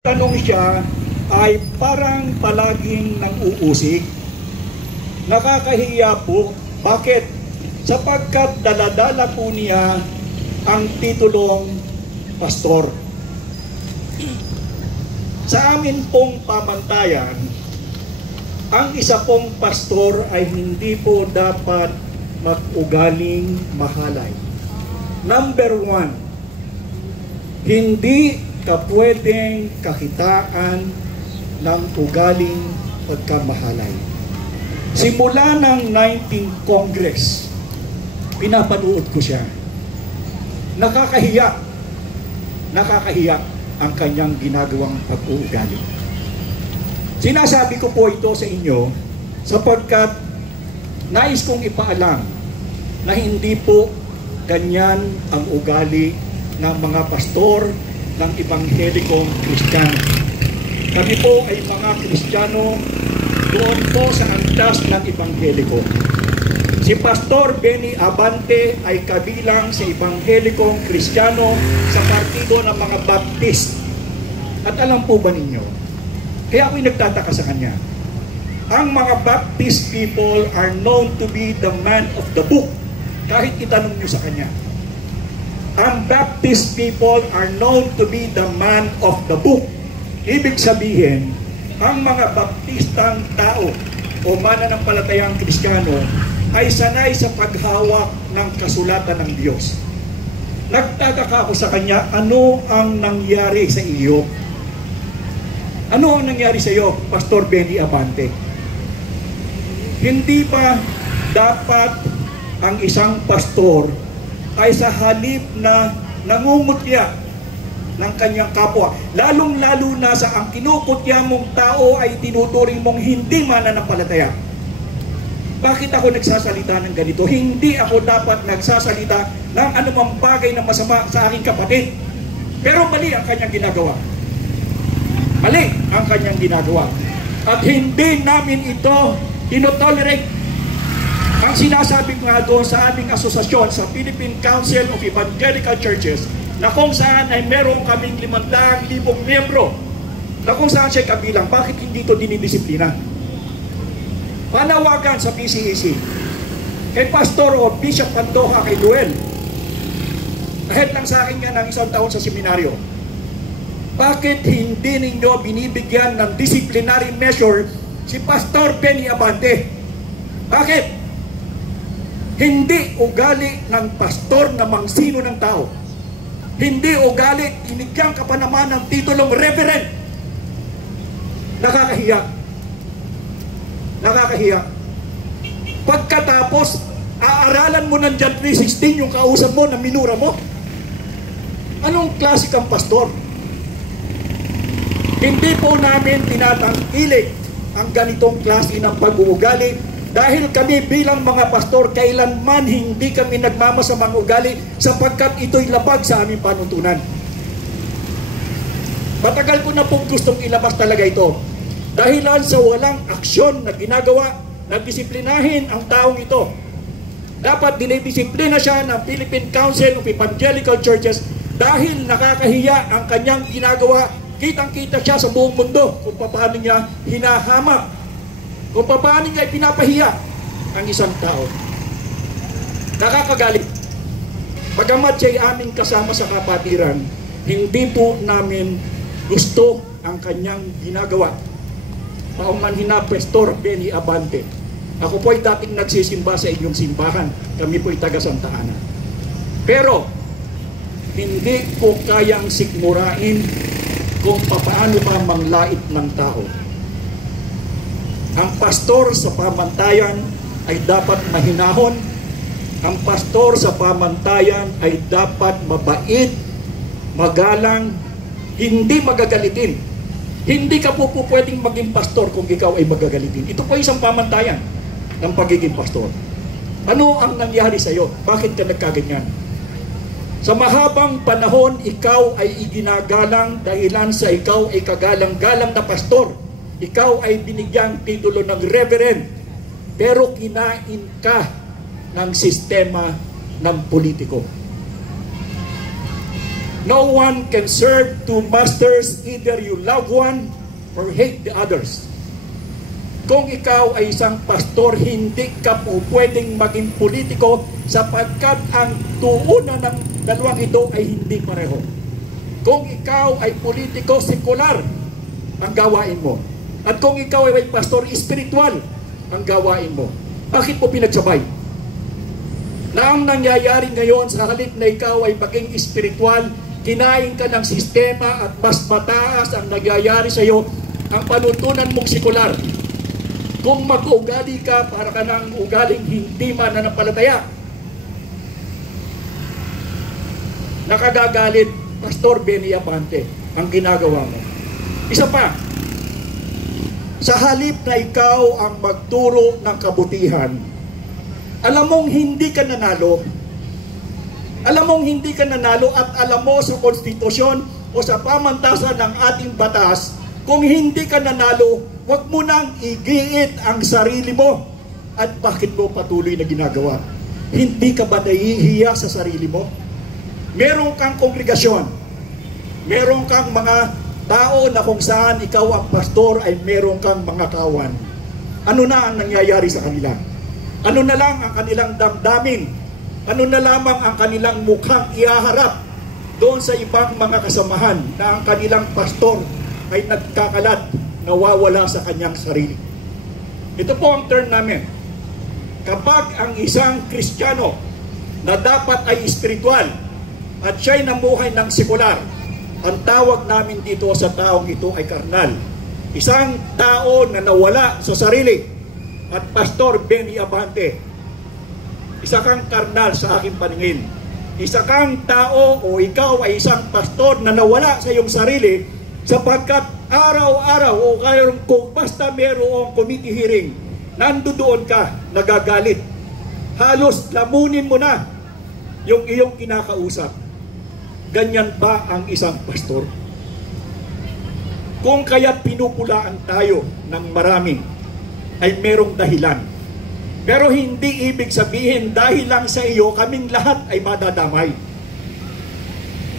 tanong siya ay parang palaging nang-uusig. Nakakahiya po. Bakit? Sapagkat daladala po niya ang titulong pastor. Sa amin pong pamantayan, ang isa pong pastor ay hindi po dapat mag-ugaling mahalay. Number 1, hindi ka pwedeng kakitaan ng ugaling pagkamahalay. Simula ng 19th Congress, pinapanood ko siya. Nakakahiya ang kanyang ginagawang pag-uugali. Sinasabi ko po ito sa inyo sapagkat nais kong ipaalam na hindi po ganyan ang ugali ng mga pastor ng Ebanghelikong Kristiyano. Kami po ay mga Kristiyano doon po sa antas ng Ebangheliko. Si Pastor Benny Abante ay kabilang sa Ebanghelikong Kristiyano sa partido ng mga Baptist. At alam po ba ninyo, kaya ako'y nagtataka sa kanya, ang mga Baptist people are known to be the man of the book. Kahit itanong nyo sa kanya, ang Baptist people are known to be the man of the book. Ibig sabihin, ang mga Baptistang tao o mananampalatayang Kristiyano ay sanay sa paghawak ng kasulatan ng Diyos. Nagtataka ako sa kanya, ano ang nangyari sa iyo? Ano ang nangyari sa iyo, Pastor Benny Abante? Hindi ba dapat ang isang pastor ay sa halip na nangungutya ng kanyang kapwa, lalong-lalo na sa ang kinukutya mong tao ay tinuturing mong hindi mananampalataya? Bakit ako nagsasalita ng ganito? Hindi ako dapat nagsasalita ng anumang bagay na masama sa aking kapatid. Pero mali ang kanyang ginagawa. Mali ang kanyang ginagawa. At hindi namin ito tinotolerate. Ang sinasabi ko nga doon sa aming asosasyon sa Philippine Council of Evangelical Churches, na kung saan ay meron kaming 500,000 miyembro, na kung saan siya kabilang, bakit hindi ito dinidisiplina? Panawagan sa PCEC, kay Pastor o Bishop Pantoja, kay Duel, kahit lang sa akin nga ng 1 taon sa seminaryo, bakit hindi ninyo binibigyan ng disciplinary measure si Pastor Benny Abante? Bakit? Hindi ugali ng pastor na mangsino ng tao. Hindi ugali, inigyan ka pa naman ng titulong reverend. Nakakahiya. Nakakahiya. Pagkatapos, aaralan mo ng John 3:16 yung kausap mo na minura mo. Anong klase kang pastor? Hindi po namin tinatangkilik ang ganitong klase ng pag-uugali dahil kami bilang mga pastor kailanman hindi kami nagmamasamang ugali sapagkat ito'y labag sa aming panuntunan. Matagal ko na pong gustong ilabas talaga ito. Dahilan sa walang aksyon na ginagawa na disiplinahin ang taong ito. Dapat dinidisiplina siya ng Philippine Council of Evangelical Churches dahil nakakahiya ang kanyang ginagawa. Kitang-kita siya sa buong mundo kung paano niya hinahamak, kung paano niya pinapahiya ang isang tao. Nakakagalit. Bagamat siya'y aming kasama sa kapatiran, hindi po namin gusto ang kanyang ginagawa. Paumanhin na Pastor Benny Abante. Ako po ay dating nagsisimba sa inyong simbahan. Kami po ay taga Santa Ana. Pero, hindi ko kayang sikmurain kung paano pa manglait ng tao. Ang pastor sa pamantayan ay dapat mahinahon. Ang pastor sa pamantayan ay dapat mabait, magalang, hindi magagalitin. Hindi ka po pwedeng maging pastor kung ikaw ay magagalitin. Ito po isang pamantayan ng pagiging pastor. Ano ang nangyari sa iyo? Bakit ka nagkaganyan? Sa mahabang panahon, ikaw ay iginagalang dahilan sa ikaw ay kagalang-galang na pastor. Ikaw ay binigyang titulo ng reverend. Pero kinain ka ng sistema ng politiko. No one can serve two masters, either you love one or hate the others. Kung ikaw ay isang pastor, hindi ka po pwedeng maging politiko sapagkat ang tuunan ng dalawang ito ay hindi pareho. Kung ikaw ay politiko, sekular ang gawain mo. At kung ikaw ay pastor, spiritual ang gawain mo. Bakit mo pinagsabay? Na ang nangyayari ngayon sa halip na ikaw ay maging spiritual, kinain ka ng sistema at mas mataas ang nangyayari sa iyo ang panuntunan mong sekular. Kung mag-ugali ka, para ka ng ugaling hindi mananampalataya. Nakagagalit, Pastor Benny Abante, ang ginagawa mo. Isa pa, sa halip na ikaw ang magturo ng kabutihan, alam mong hindi ka nanalo, at alam mo sa konstitusyon o sa pamantasan ng ating batas, kung hindi ka nanalo, huwag mo nang igiit ang sarili mo. At bakit mo patuloy na ginagawa? Hindi ka ba nahihiya sa sarili mo? Meron kang kongregasyon, meron kang mga tao na kung saan ikaw ang pastor ay meron kang mga kawan. Ano na ang nangyayari sa kanila? Ano na lang ang kanilang damdamin? Ano na lamang ang kanilang mukhang ihaharap doon sa ibang mga kasamahan na ang kanilang pastor ay nagkakalat, nawawala sa kanyang sarili. Ito po ang term namin. Kapag ang isang Kristiyano na dapat ay spiritual at siya'y namuhay ng sekular, ang tawag namin dito sa taong ito ay karnal. Isang tao na nawala sa sarili. At Pastor Benny Abante, isa kang karnal sa aking paningin. Isa kang tao o ikaw ay isang pastor na nawala sa iyong sarili sapagkat araw-araw o kung basta mayroong committee hearing, nandoon ka, nagagalit. Halos lamunin mo na yung iyong kinakausap. Ganyan ba ang isang pastor? Kung kaya't pinupulaan tayo ng marami, ay merong dahilan. Pero hindi ibig sabihin dahil lang sa iyo, kaming lahat ay madadamay.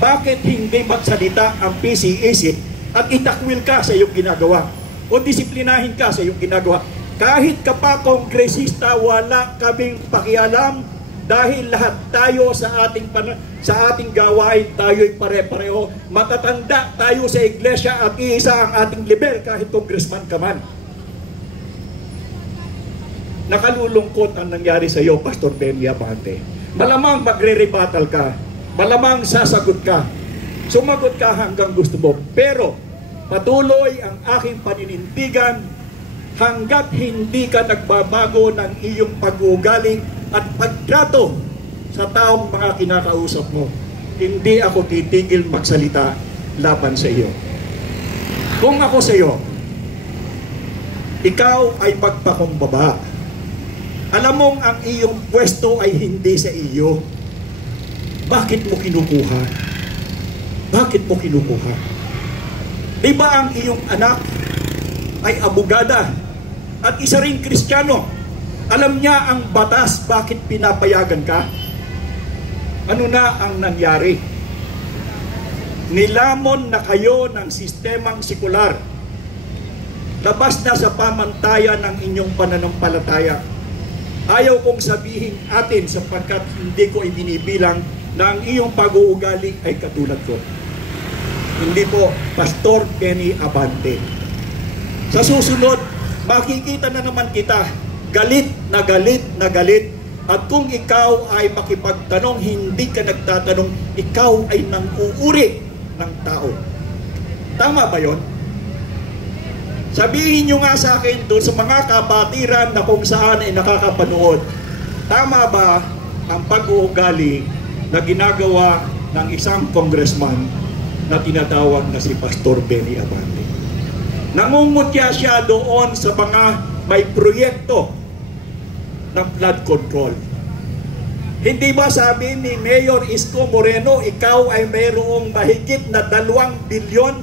Bakit hindi magsalita ang PCAC at itakwil ka sa iyong ginagawa? O disiplinahin ka sa iyong ginagawa? Kahit ka pa kongresista, wala kaming pakialam dahil lahat tayo sa ating gawain, tayo'y pare-pareho. Matatanda tayo sa iglesia at iisa ang ating level kahit congressman ka man. Nakalulungkot ang nangyari sa iyo, Pastor Benny Abante. Malamang magre-rebuttal ka, malamang sasagot ka, sumagot ka hanggang gusto mo, pero patuloy ang aking paninindigan hanggat hindi ka nagbabago ng iyong pag-uugali at pagtrato sa taong mga kinakausap mo. Hindi ako titigil magsalita laban sa iyo. Kung ako sa iyo, ikaw ay magpakumbaba. Alam mong ang iyong pwesto ay hindi sa iyo. Bakit mo kinukuha? Bakit mo kinukuha? Di ba ang iyong anak ay abogada at isa ring Kristiyano? Alam niya ang batas, bakit pinapayagan ka? Ano na ang nangyari? Nilamon na kayo ng sistemang sekular. Labas na sa pamantayan ng inyong pananampalataya. Ayaw kong sabihin atin sapagkat hindi ko ibinibilang na ang iyong pag-uugali ay katulad ko. Hindi po, Pastor Benny Abante. Sa susunod, makikita na naman kita, galit na galit na galit. At kung ikaw ay makipagtanong, hindi ka nagtatanong, ikaw ay nang-uuri ng tao. Tama ba yon? Sabihin nyo nga sa akin doon sa mga kapatiran na kung saan ay nakakapanood, tama ba ang pag-uugali na ginagawa ng isang congressman na tinatawag na si Pastor Benny Abante? Nangungutya siya doon sa mga may proyekto ng flood control. Hindi ba sabi ni Mayor Isko Moreno, ikaw ay mayroong mahigit na 2 bilyon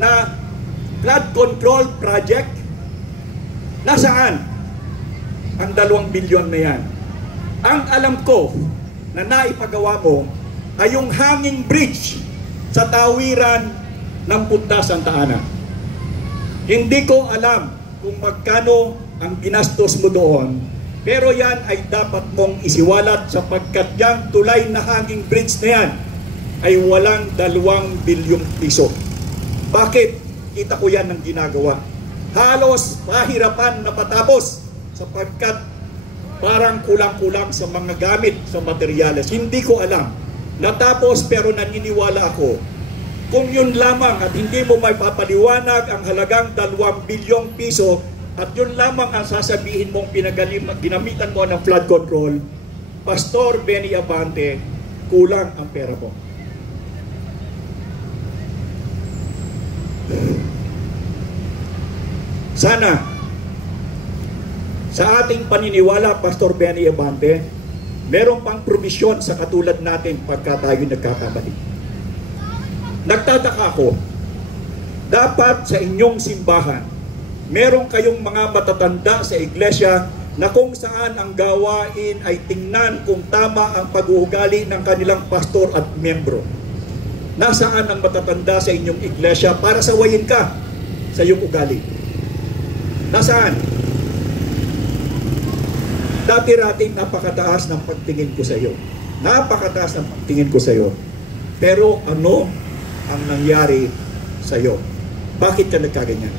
na flood control project? Nasaan ang 2 bilyon na yan? Ang alam ko na naipagawa mo ay yung hanging bridge sa tawiran ng Punta Santa Ana. Hindi ko alam kung magkano ang ginastos mo doon, pero yan ay dapat mong isiwalat sapagkat yung tulay na hanging bridge na yan ay walang 2 bilyong piso. Bakit? Kita ko yan ng ginagawa. Halos mahirapan na patapos sapagkat parang kulang-kulang sa mga gamit, sa materyales. Hindi ko alam. Natapos pero naniniwala ako. Kung yun lamang at hindi mo may papaliwanag ang halagang 2 bilyong piso at yun lamang ang sasabihin mong ginamitan mo ng flood control, Pastor Benny Abante, kulang ang pera mo. Sana sa ating paniniwala, Pastor Benny Abante, meron pang provisyon sa katulad natin pagka tayo nagkakamali. Nagtataka ako, dapat sa inyong simbahan, meron kayong mga matatanda sa iglesia na kung saan ang gawain ay tingnan kung tama ang pag-uugali ng kanilang pastor at miyembro. Nasaan ang matatanda sa inyong iglesia para sawayin ka sa iyong ugali? Nasaan? Dati-rating napakataas ng pagtingin ko sa iyo. Napakataas ng pagtingin ko sa iyo. Pero ano ang nangyari sa iyo? Bakit ka nagkaganyan?